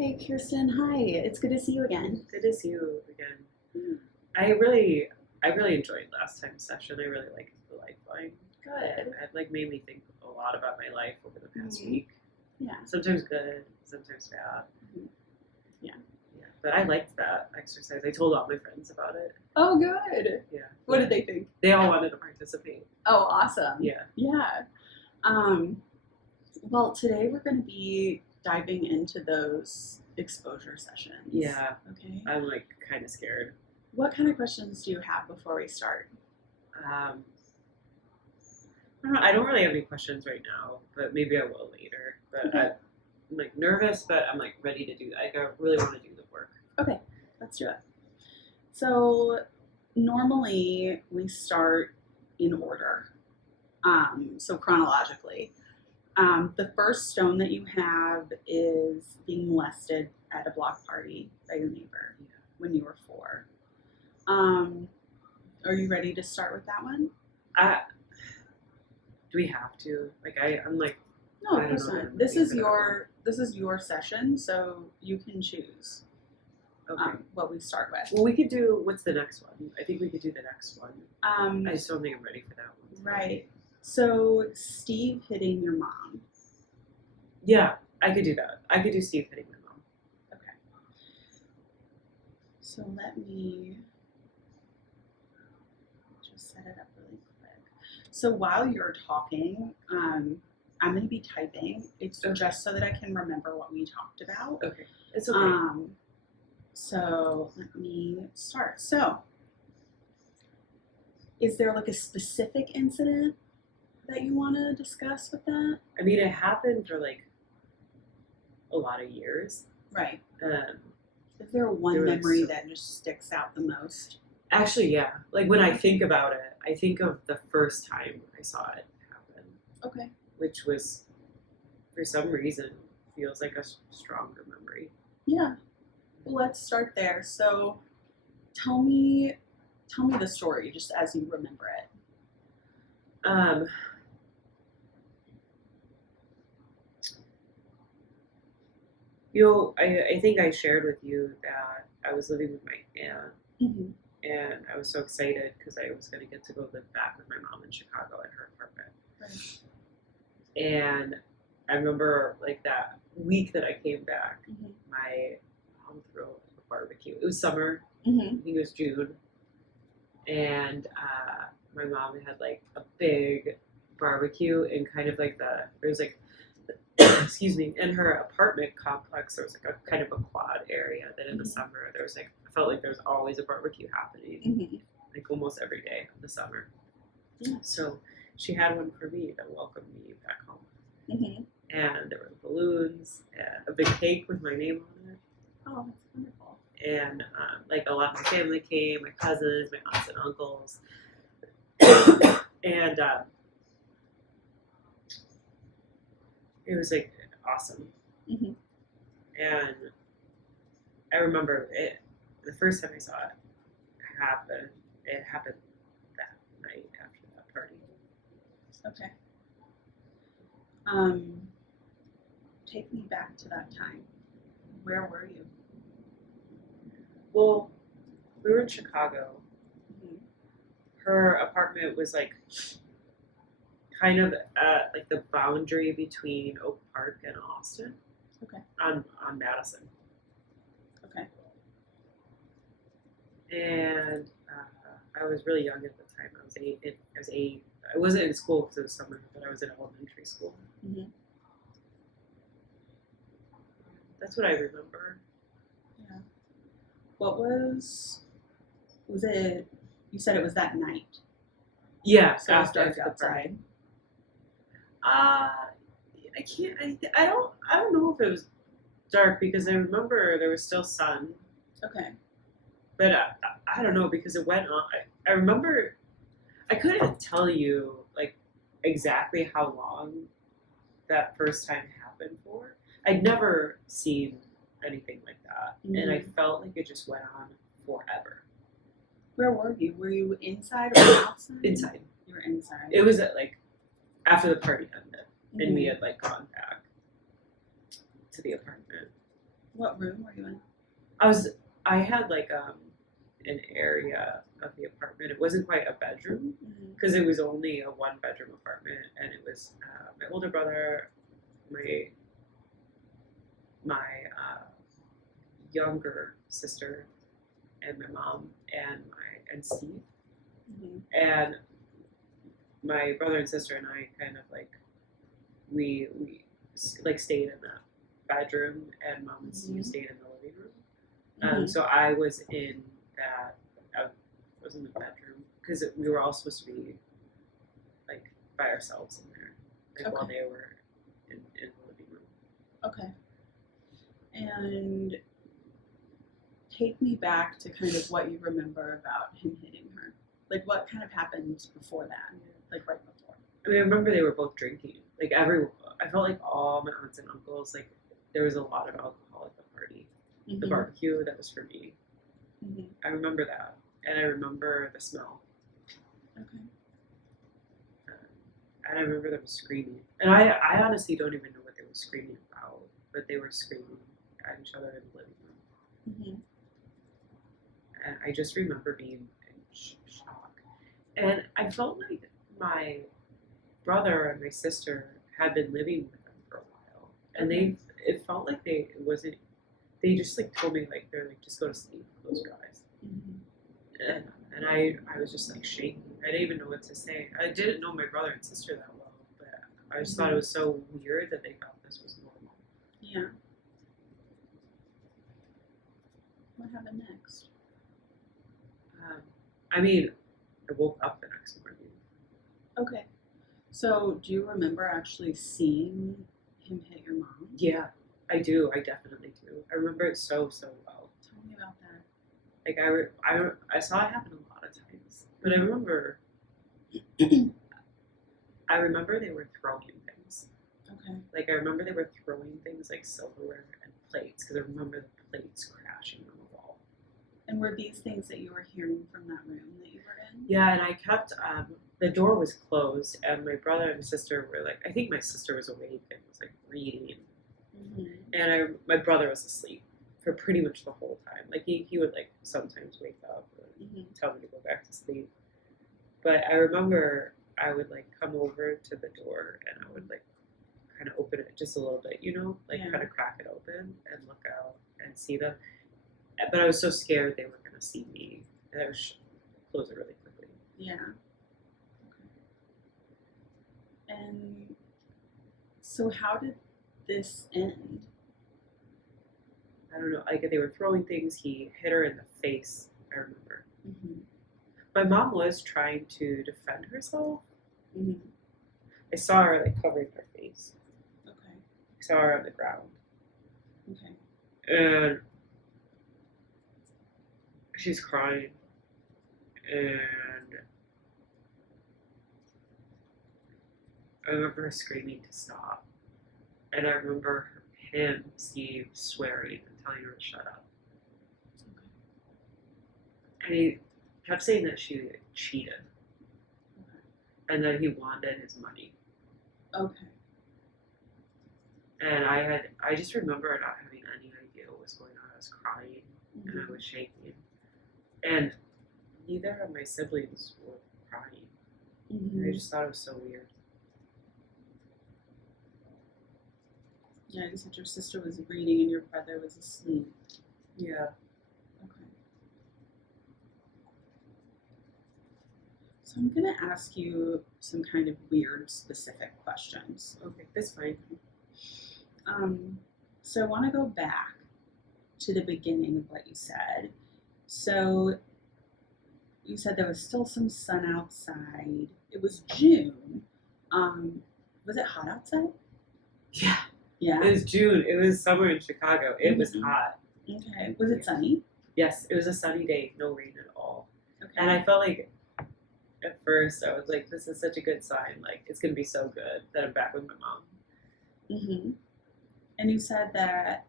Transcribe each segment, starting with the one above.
Hey, Kirsten. Hi. It's good to see you again. Good to see you again. I really enjoyed last time's session. I really liked the lifeline. Good. It made me think a lot about my life over the past Mhm. week. Yeah. Sometimes good, sometimes bad. Mhm. Yeah. Yeah. But I liked that exercise. I told all my friends about it. Oh, good. Yeah. What did they think? They all wanted to participate. Oh, awesome. Yeah. Yeah. Well, today we're going to be diving into those exposure sessions. Yeah. Okay. I'm kind of scared. What kind of questions do you have before we start? I don't really have any questions right now, but maybe I will later. But Okay. I'm nervous, but I'm ready to do that. I really want to do the work. Okay, let's do it. So normally we start in order, so chronologically. The first stone that you have is being molested at a block party by your neighbor when you were 4. Are you ready to start with that one? Do we have to? I'm No, I of don't course know. not. This is your session, so you can choose Okay. what we start with. Well, we could do, what's the next one? I think we could do the next one. I just don't think I'm ready for that one. Right. So Steve hitting your mom. Yeah, I could do that. I could do Steve hitting my mom. Okay. So let me just set it up really quick. So while you're talking, I'm going to be typing. It's Okay. just so that I can remember what we talked about. Okay. It's okay. So let me start. So is there a specific incident that you want to discuss with that? I mean, it happened for a lot of years. Right. Um, Is there one There was memory so- that just sticks out the most? Actually, yeah. When I think about it, I think of the first time I saw it happen, Okay. which was, for some reason, feels like a stronger memory. Yeah. Well, let's start there. So tell me the story just as you remember it. I think I shared with you that I was living with my aunt, Mm-hmm. and I was so excited because I was going to get to go live back with my mom in Chicago at her apartment. Right. And I remember that week that I came back, Mm-hmm. my mom threw a barbecue. It was summer. Mm-hmm. I think it was June, and my mom had a big barbecue in kind of there was excuse me, in her apartment complex there was a kind of a quad area that in the Mhm. summer there was I felt like there was always a barbecue happening Mm-hmm. almost every day of the summer. Yeah. So she had one for me to welcome me back home, Mm-hmm. and there were balloons and a big cake with my name on it. Oh, that's wonderful. And a lot of my family came, my cousins, my aunts and uncles, and it was awesome. Mm-hmm. And I remember it the first time I saw it happen. It happened that night after that party. Okay. Take me back to that time. Where were you? Well, we were in Chicago. Mm-hmm. Her apartment was kind of at the boundary between Oak Park and Austin. Okay. On Madison. Okay. And I was really young at the time. I was 8. I wasn't in school because it was summer, but I was in elementary school. Mm-hmm. That's what I remember. Yeah. What was it? You said it was that night. Yeah, So it was after dark the party. outside. I can't. I don't know if it was dark because I remember there was still sun, Okay. but I don't know because it went on. I remember. I couldn't tell you exactly how long that first time happened for. I'd never seen anything like that, and I felt like it just went on forever. Where were you? Were you inside or outside? Inside. You were inside. It was at after the party ended, and we Mhm. had gone back to the apartment. What room were you in? I had like an area of the apartment. It wasn't quite a bedroom because it was only a 1-bedroom apartment, and it was my older brother, my younger sister, and my mom, and Steve, and my brother and sister and I kind of like we like stayed in that bedroom, and mom and Steve stayed in the living room. So I was in that. I was in the bedroom because we were all supposed to be like by ourselves in there, like while they were in the living room. Okay. And take me back to kind of what you remember about him hitting her. Like, what kind of happened before that? Like, right before? I mean, I remember they were both drinking. Like, I felt like all my aunts and uncles, like, there was a lot of alcohol at the party. The barbecue, that was for me. I remember that. And I remember the smell. Okay. And I remember them screaming. And I honestly don't even know what they were screaming about, but they were screaming at each other in the living room. And I just remember being in shock. And I felt like my brother and my sister had been living with them for a while. And it felt like they just like told me, like, they're like, just go to sleep, close your eyes. And I was just like shaking. I didn't even know what to say. I didn't know my brother and sister that well, but I just thought it was so weird that they thought this was normal. Yeah. What happened next? I mean, I woke up the next morning. Okay. So, do you remember actually seeing him hit your mom? Yeah, I do. I definitely do. I remember it so well. Tell me about that. Like, I saw it happen a lot of times. But I remember they were throwing things. Okay. Like, I remember they were throwing things like silverware and plates, because I remember the plates crashing on the wall. And were these things that you were hearing from that room that you were in? Yeah, and I kept, the door was closed, and my brother and sister were like, I think my sister was awake and was like reading. And my brother was asleep for pretty much the whole time. Like, he would like sometimes wake up and tell me to go back to sleep. But I remember I would like come over to the door and I would like kind of open it just a little bit, like kind of crack it open and look out and see them. But I was so scared they were going to see me, and I would close it really quickly. Yeah. Okay. And so how did this end? I don't know. Like, they were throwing things. He hit her in the face, I remember. My mom was trying to defend herself. I saw her like covering her face. Okay. I saw her on the ground. Okay. And she's crying. And I remember her screaming to stop. And I remember him, Steve, swearing and telling her to shut up. And he kept saying that she cheated. And that he wanted his money. Okay. And I just remember not having any idea what was going on. I was crying and I was shaking. And neither of my siblings were crying. I just thought it was so weird. Yeah, you said your sister was reading and your brother was asleep. Yeah. Okay. So I'm going to ask you some kind of weird specific questions. Okay, that's fine. So I want to go back to the beginning of what you said. So you said there was still some sun outside. It was June. Was it hot outside? Yeah. Yeah. It was June. It was summer in Chicago. It was hot. Okay. Was it sunny? Yes, it was a sunny day. No rain at all. Okay. And I felt like, at first, I was like, this is such a good sign. Like, it's going to be so good that I'm back with my mom. And you said that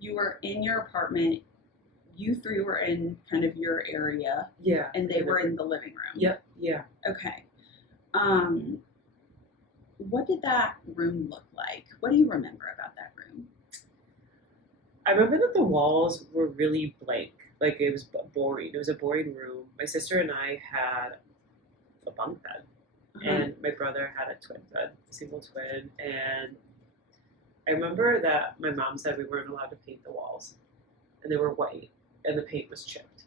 you were in your apartment. You three were in kind of your area. Yeah. And they were in the living room. Yep. Yeah. Okay. What did that room look like? What do you remember about that room? I remember that the walls were really blank. Like it was boring. It was a boring room. My sister and I had a bunk bed, and my brother had a twin bed, a single twin. And I remember that my mom said we weren't allowed to paint the walls, and they were white, and the paint was chipped.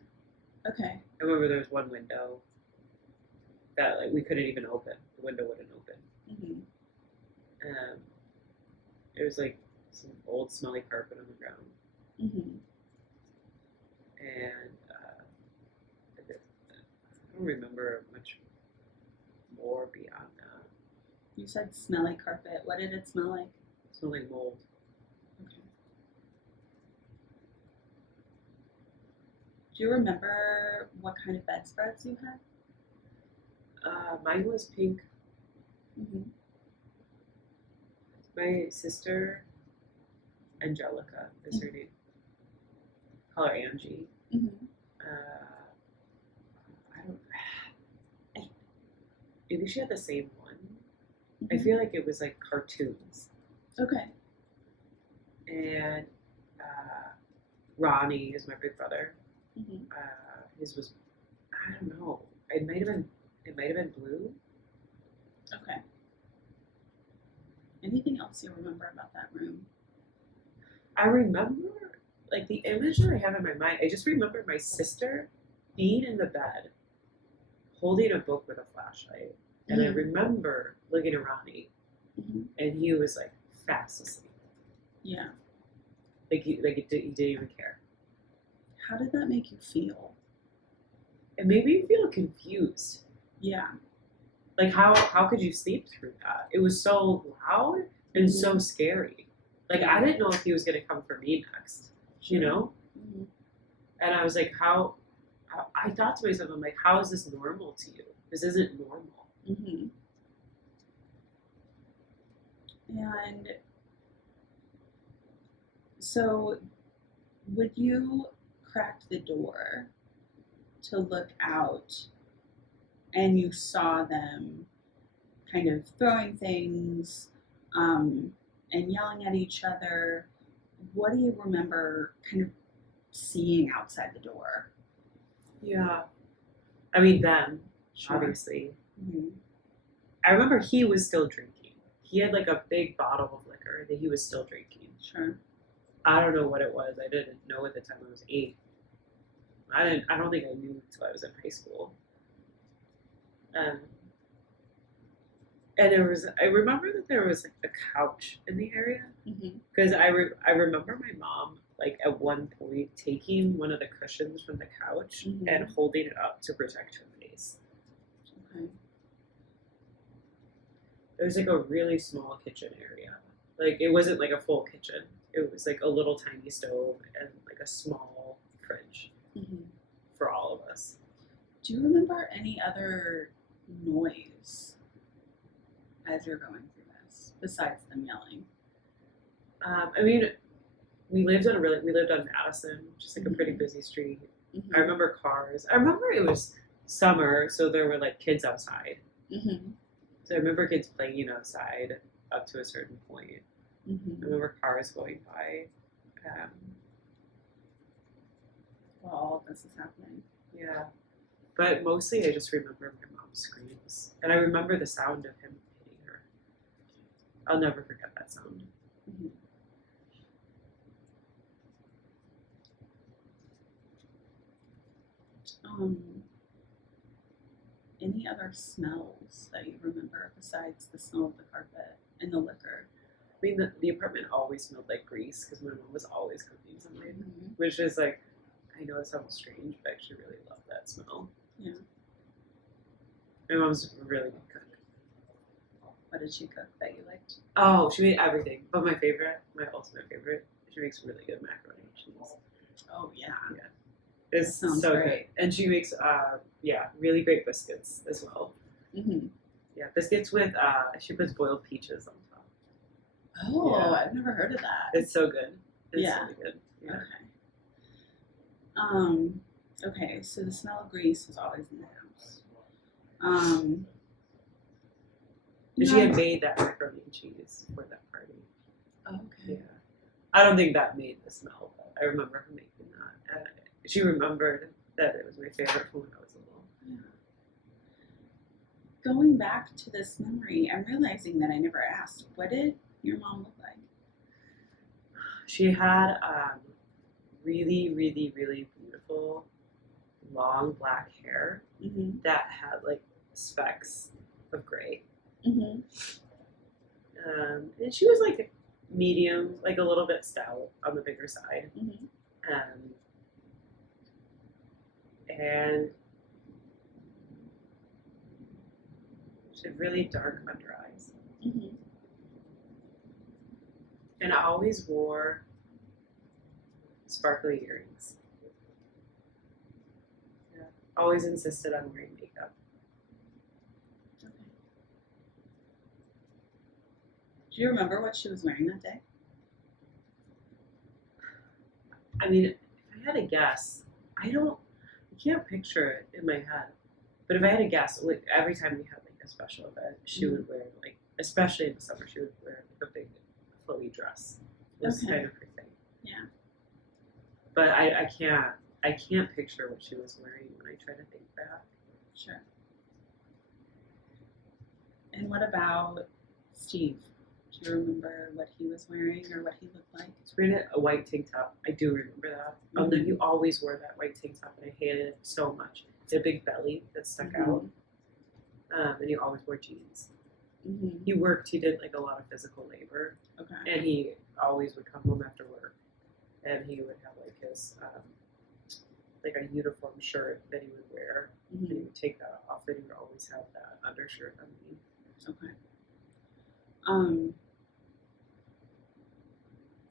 Okay. I remember there was one window that like we couldn't even open. The window wouldn't open. Mm-hmm. It was like some old smelly carpet on the ground. Mm-hmm. And I don't remember much more beyond that. You said smelly carpet. What did it smell like? It smelled like mold. Okay. Do you remember what kind of bedspreads you had? Mine was pink. Mm-hmm. My sister, Angelica, is her name. Call her Angie. Mm-hmm. Maybe she had the same one. Mm-hmm. I feel like it was like cartoons. Okay. And Ronnie is my big brother. Mm-hmm. His was, I don't know. It might have been blue. Okay. Anything else you remember about that room? I remember, like, the image that I have in my mind, I just remember my sister being in the bed, holding a book with a flashlight. And I remember looking at Ronnie, and he was, like, fast asleep. Yeah. He didn't even care. How did that make you feel? It made me feel confused. Yeah. Like, how could you sleep through that? It was so loud and so scary. Like, I didn't know if he was going to come for me next, you know? Mm-hmm. And I was like, I thought to myself, I'm like, how is this normal to you? This isn't normal. Mm-hmm. And so, would you crack the door to look out and you saw them kind of throwing things and yelling at each other? What do you remember kind of seeing outside the door? Yeah. I mean, then, Sure. obviously. Mm-hmm. I remember he was still drinking. He had like a big bottle of liquor that he was still drinking. Sure. I don't know what it was. I didn't know at the time I was 8. I don't think I knew until I was in high school. And I remember that there was like a couch in the area because I remember my mom like at one point taking one of the cushions from the couch and holding it up to protect her face. Okay. There was like a really small kitchen area. Like it wasn't like a full kitchen. It was like a little tiny stove and like a small fridge for all of us. Do you remember any other noise as you're going through this besides them yelling? I mean, we lived on Madison, which is like a pretty busy street. I remember cars. I remember it was summer, so there were like kids outside. So I remember kids playing outside up to a certain point. I remember cars going by. While all of this is happening. Yeah. But mostly I just remember my mom's screams. And I remember the sound of him hitting her. I'll never forget that sound. Any other smells that you remember besides the smell of the carpet and the liquor? I mean, the apartment always smelled like grease because my mom was always cooking something, which is like, I know it sounds strange, but I actually really love that smell. Yeah. My mom's a really good cook. What did she cook that you liked? Oh, she made everything. But my ultimate favorite, she makes really good macaroni and cheese. Oh, yeah. Yeah. It's so great. And she makes, really great biscuits as well. Yeah, biscuits with, she puts boiled peaches on top. Oh, yeah. I've never heard of that. It's so good. It's really good. Yeah. Okay, so the smell of grease was always in the house. She had made that macaroni and cheese for that party. Oh, okay. Yeah. I don't think that made the smell, but I remember her making that. And she remembered that it was my favorite from when I was little. Yeah. Going back to this memory, I'm realizing that I never asked, what did your mom look like? She had really, really, really beautiful, long black hair Mm-hmm. that had like specks of gray. Mm-hmm. And she was like medium, like a little bit stout on the bigger side. Mm-hmm. And she had really dark under eyes. Mm-hmm. And I always wore sparkly earrings. Yeah. Always insisted on wearing makeup. Okay. Do you remember what she was wearing that day? I mean, if I had to guess, I can't picture it in my head. But if I had to guess, like every time we had like a special event, she would wear like, especially in the summer, she would wear like a big flowy dress. It was kind of her thing. Yeah. But I can't picture what she was wearing when I try to think back. Sure. And what about Steve? Do you remember what he was wearing or what he looked like? He was wearing a white tank top. I do remember that. Although he always wore that white tank top, and I hated it so much. He had a big belly that stuck out, and he always wore jeans. Mm-hmm. He worked. He did like a lot of physical labor, Okay. and he always would come home after work, and he would have like his like a uniform shirt that he would wear, and he would take that off, and he would always have that undershirt underneath. Okay.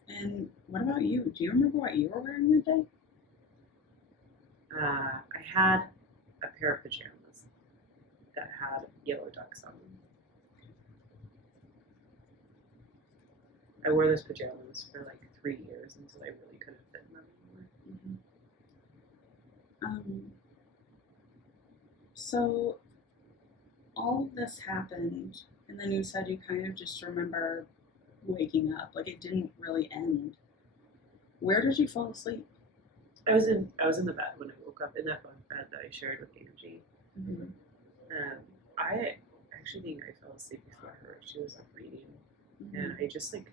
And what about you? Do you remember what you were wearing that day? I had a pair of pajamas that had yellow ducks on them. I wore those pajamas for like 3 years until I really couldn't fit in them anymore. So all of this happened, and then you said you kind of just remember waking up, like it didn't really end. Where did you fall asleep? I was in the bed when I woke up, in that bunk bed that I shared with Angie. Mm-hmm. I actually think I fell asleep before her. She was like reading, and I just like,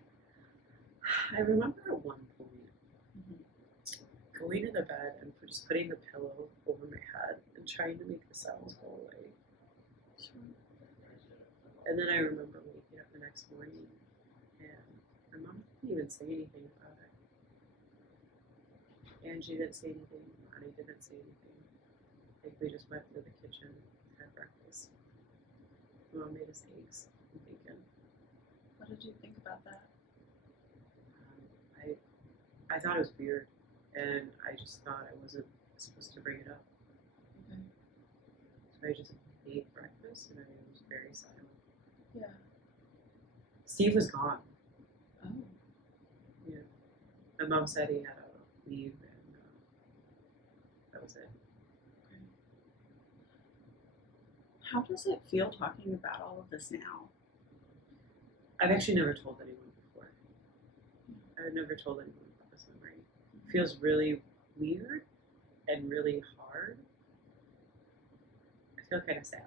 I remember at one point going to the bed and just putting a pillow over my head and trying to make the sounds go away. And then I remember waking up the next morning, and my mom didn't even say anything about it. Angie didn't say anything. Ronnie didn't say anything. Like we just went to the kitchen and had breakfast. My mom made us eggs and bacon. What did you think about that? I thought it was weird, and I just thought I wasn't supposed to bring it up. Okay. So I just ate breakfast, and I was very silent. Yeah. Steve was gone. Oh. Yeah. My mom said he had to leave, and that was it. Okay. How does it feel talking about all of this now? I've actually never told anyone before. I've never told anyone about this memory. It feels really weird and really hard. I feel kind of sad.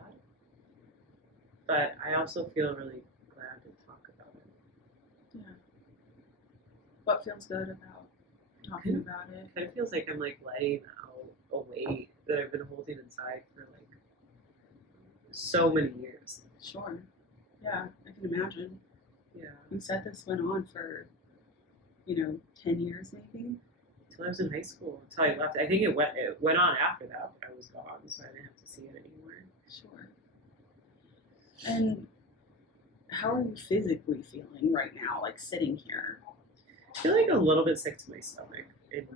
But I also feel really glad to talk about it. Yeah. What feels good about talking about it? It kind of feels like I'm like letting out a weight that I've been holding inside for like so many years. Sure. Yeah, I can imagine. Yeah. You said this went on for, 10 years maybe? Until I was in high school, until I left. I think it went on after that, but I was gone, so I didn't have to see it anymore. Sure. And how are you physically feeling right now, like sitting here? I feel like a little bit sick to my stomach in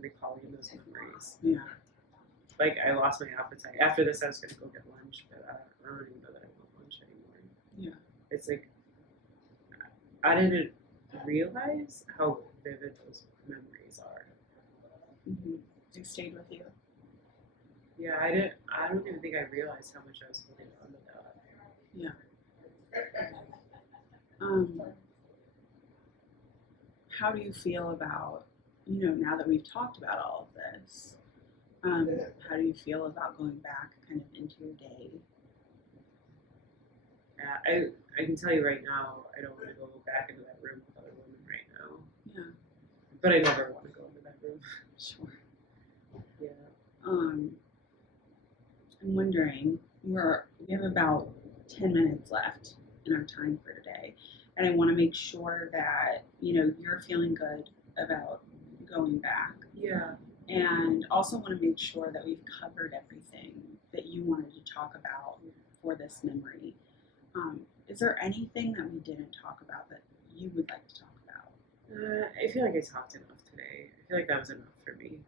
recalling those memories. Yeah. Like I lost my appetite. After this, I was gonna go get lunch, but I don't even know that I want lunch anymore. Yeah. It's like I didn't realize how vivid those memories are. Mm-hmm. They stayed with you. Yeah, I don't even think I realized how much I was holding on to that. Yeah. how do you feel about, now that we've talked about all of this, how do you feel about going back kind of into your day? Yeah, I can tell you right now, I don't want to go back into that room with other women right now. Yeah. But I never want to go into that room. Sure. Yeah. I'm wondering, we have about 10 minutes left in our time for today, and I want to make sure that you're feeling good about going back, Yeah. and also want to make sure that we've covered everything that you wanted to talk about for this memory. Is there anything that we didn't talk about that you would like to talk about? I feel like I talked enough today. I feel like that was enough for me.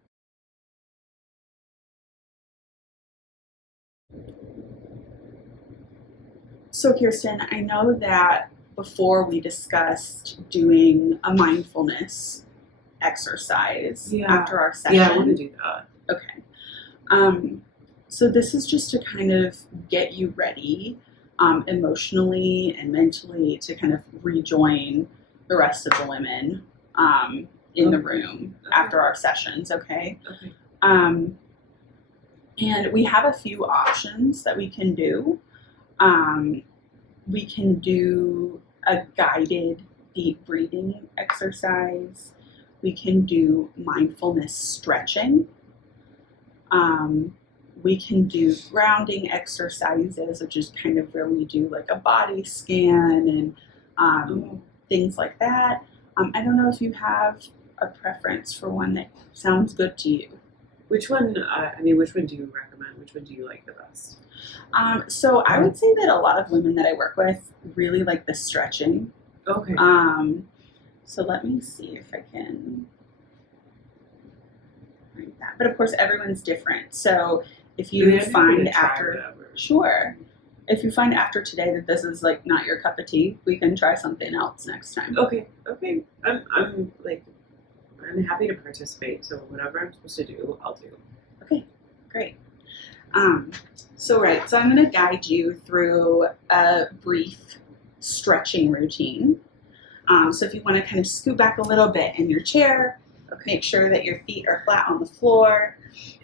So Kirsten, I know that before we discussed doing a mindfulness exercise after our session. Yeah, I want to do that. Okay. So this is just to kind of get you ready emotionally and mentally to kind of rejoin the rest of the women in the room after our sessions, okay? Okay. And we have a few options that we can do. We can do a guided deep breathing exercise. We can do mindfulness stretching. We can do grounding exercises, which is kind of where we do like a body scan and things like that. I don't know if you have a preference for one that sounds good to you. Which one? Which one do you recommend? Which one do you like the best? So I would say that a lot of women that I work with really like the stretching. Okay. So let me see if I can find that. But of course, everyone's different. So if you find if you find after today that this is like not your cup of tea, we can try something else next time. Okay. I'm happy to participate. So whatever I'm supposed to do, I'll do. Okay, great. So I'm going to guide you through a brief stretching routine. So if you want to kind of scoot back a little bit in your chair, make sure that your feet are flat on the floor,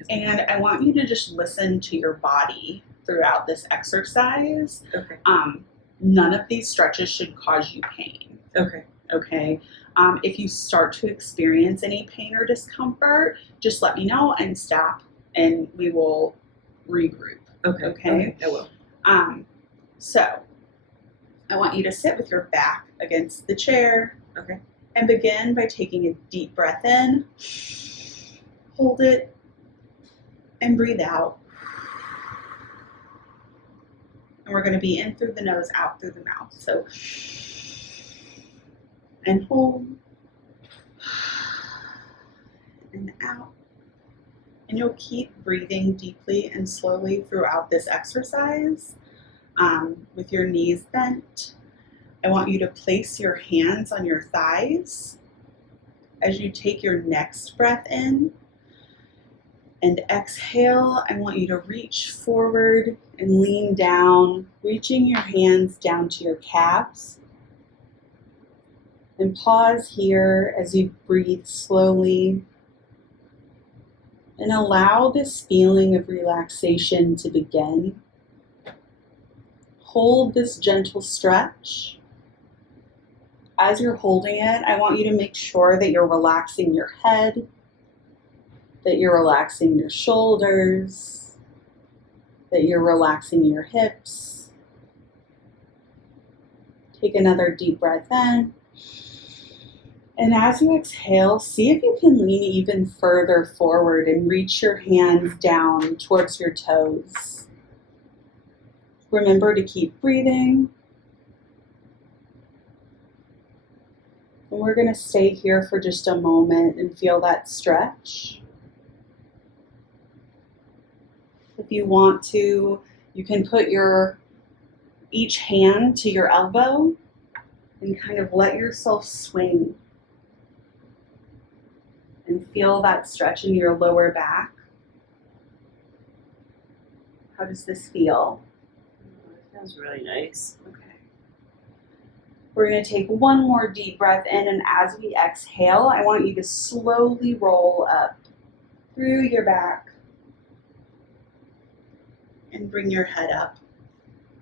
and I want you to just listen to your body throughout this exercise. Okay. None of these stretches should cause you pain. Okay. Okay. If you start to experience any pain or discomfort, just let me know and stop, and we will regroup. Okay. I will. So I want you to sit with your back against the chair. Okay. And begin by taking a deep breath in, hold it, and breathe out. And we're going to be in through the nose, out through the mouth. So, and hold, and out. And you'll keep breathing deeply and slowly throughout this exercise with your knees bent. I want you to place your hands on your thighs as you take your next breath in. And exhale, I want you to reach forward and lean down, reaching your hands down to your calves. And pause here as you breathe slowly. And allow this feeling of relaxation to begin. Hold this gentle stretch. As you're holding it, I want you to make sure that you're relaxing your head, that you're relaxing your shoulders, that you're relaxing your hips. Take another deep breath in. And as you exhale, see if you can lean even further forward and reach your hands down towards your toes. Remember to keep breathing. And we're going to stay here for just a moment and feel that stretch. If you want to, you can put each hand to your elbow and kind of let yourself swing. And feel that stretch in your lower back. How does this feel? It feels really nice. Okay. We're going to take one more deep breath in, and as we exhale, I want you to slowly roll up through your back and bring your head up.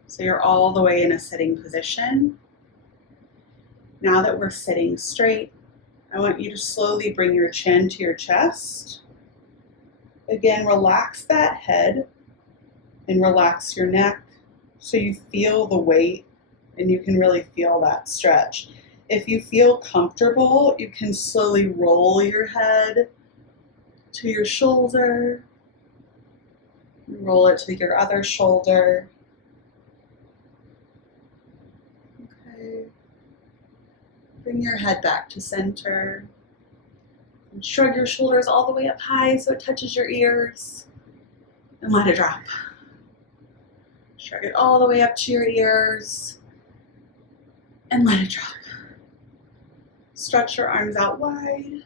So you're all the way in a sitting position. Now that we're sitting straight, I want you to slowly bring your chin to your chest. Again, relax that head and relax your neck so you feel the weight and you can really feel that stretch. If you feel comfortable, you can slowly roll your head to your shoulder. Roll it to your other shoulder. Okay. Bring your head back to center. And shrug your shoulders all the way up high so it touches your ears. And let it drop. Shrug it all the way up to your ears. And let it drop. Stretch your arms out wide.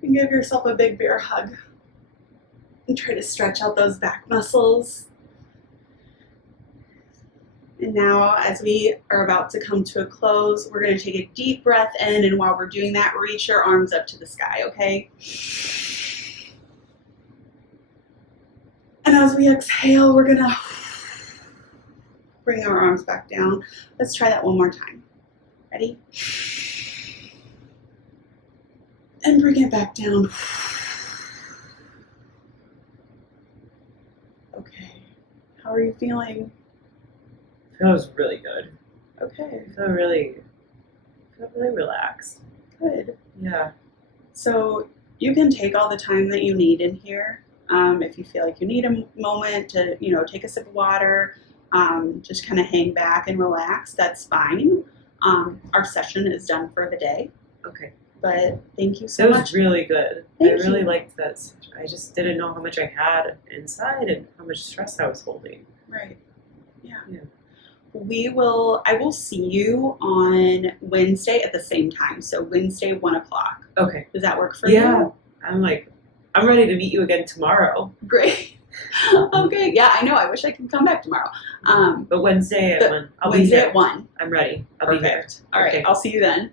And give yourself a big bear hug. And try to stretch out those back muscles. And now, as we are about to come to a close, we're going to take a deep breath in, and while we're doing that, reach your arms up to the sky, okay? And as we exhale, we're going to bring our arms back down. Let's try that one more time. Ready? And bring it back down. Okay. How are you feeling? Feels really good. Okay. I feel really relaxed. Good. Yeah. So you can take all the time that you need in here. If you feel like you need a moment to, take a sip of water, just kind of hang back and relax, that's fine. Our session is done for the day. Okay. But thank you so That much. was really good. Thank I really you. liked that. I just didn't know how much I had inside and how much stress I was holding. Right. Yeah. Yeah. I will see you on Wednesday at the same time. So Wednesday, 1:00. Okay. Does that work for Yeah. you? I'm ready to meet you again tomorrow. Great. Okay. Yeah, I know. I wish I could come back tomorrow. But Wednesday at 1. I'll Wednesday be here. at 1. I'm ready. I'll be here. All right. Okay. I'll see you then. Okay.